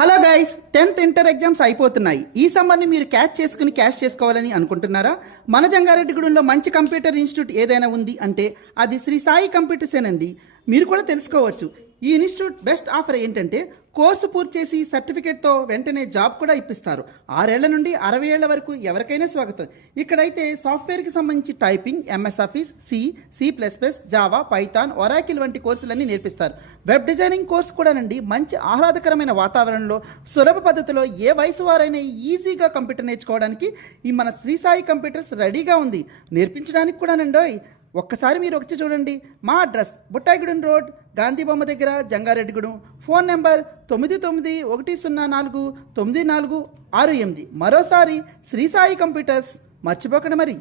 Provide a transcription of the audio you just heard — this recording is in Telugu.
Hello guys, 10th inter exams అయిపోతున్నాయి. ఈ సమ్మర్ని మీరు క్యాష్ చేసుకోవాలని అనుకుంటున్నారా? మన జంగారెడ్డిగూడెంలో మంచి కంప్యూటర్ ఇన్స్టిట్యూట్ ఏదైనా ఉంది అంటే అది శ్రీ సాయి కంప్యూటర్సేనండి. మీరు కూడా తెలుసుకోవచ్చు. ఈ ఇన్స్టిట్యూట్ బెస్ట్ ఆఫర్ ఏంటంటే కోర్సు పూర్తి చేసి సర్టిఫికేట్తో వెంటనే జాబ్ కూడా ఇప్పిస్తారు. 6 ఏళ్ల నుండి 60 ఏళ్ల వరకు ఎవరికైనా స్వాగతం. ఇక్కడైతే సాఫ్ట్వేర్కి సంబంధించి టైపింగ్, ఎంఎస్ ఆఫీస్, సి++, జావా, పైథాన్, ఒరాకిల్ వంటి కోర్సులన్నీ నేర్పిస్తారు. వెబ్ డిజైనింగ్ కోర్సు కూడానండి. మంచి ఆహ్లాదకరమైన వాతావరణంలో సులభ పద్ధతిలో ఏ వయసు వారైనా ఈజీగా కంప్యూటర్ నేర్చుకోవడానికి ఈ మన శ్రీ సాయి కంప్యూటర్స్ రెడీగా ఉంది. నేర్పించడానికి కూడానండోయ్. ఒక్కసారి మీరు వచ్చి చూడండి. మా అడ్రస్ బుట్టాయిగూడెం రోడ్, గాంధీ బొమ్మ దగ్గర, జంగారెడ్డిగూడెం. Phone number 9910049468. మరోసారి శ్రీ సాయి కంప్యూటర్స్ మర్చిపోకండి మరి.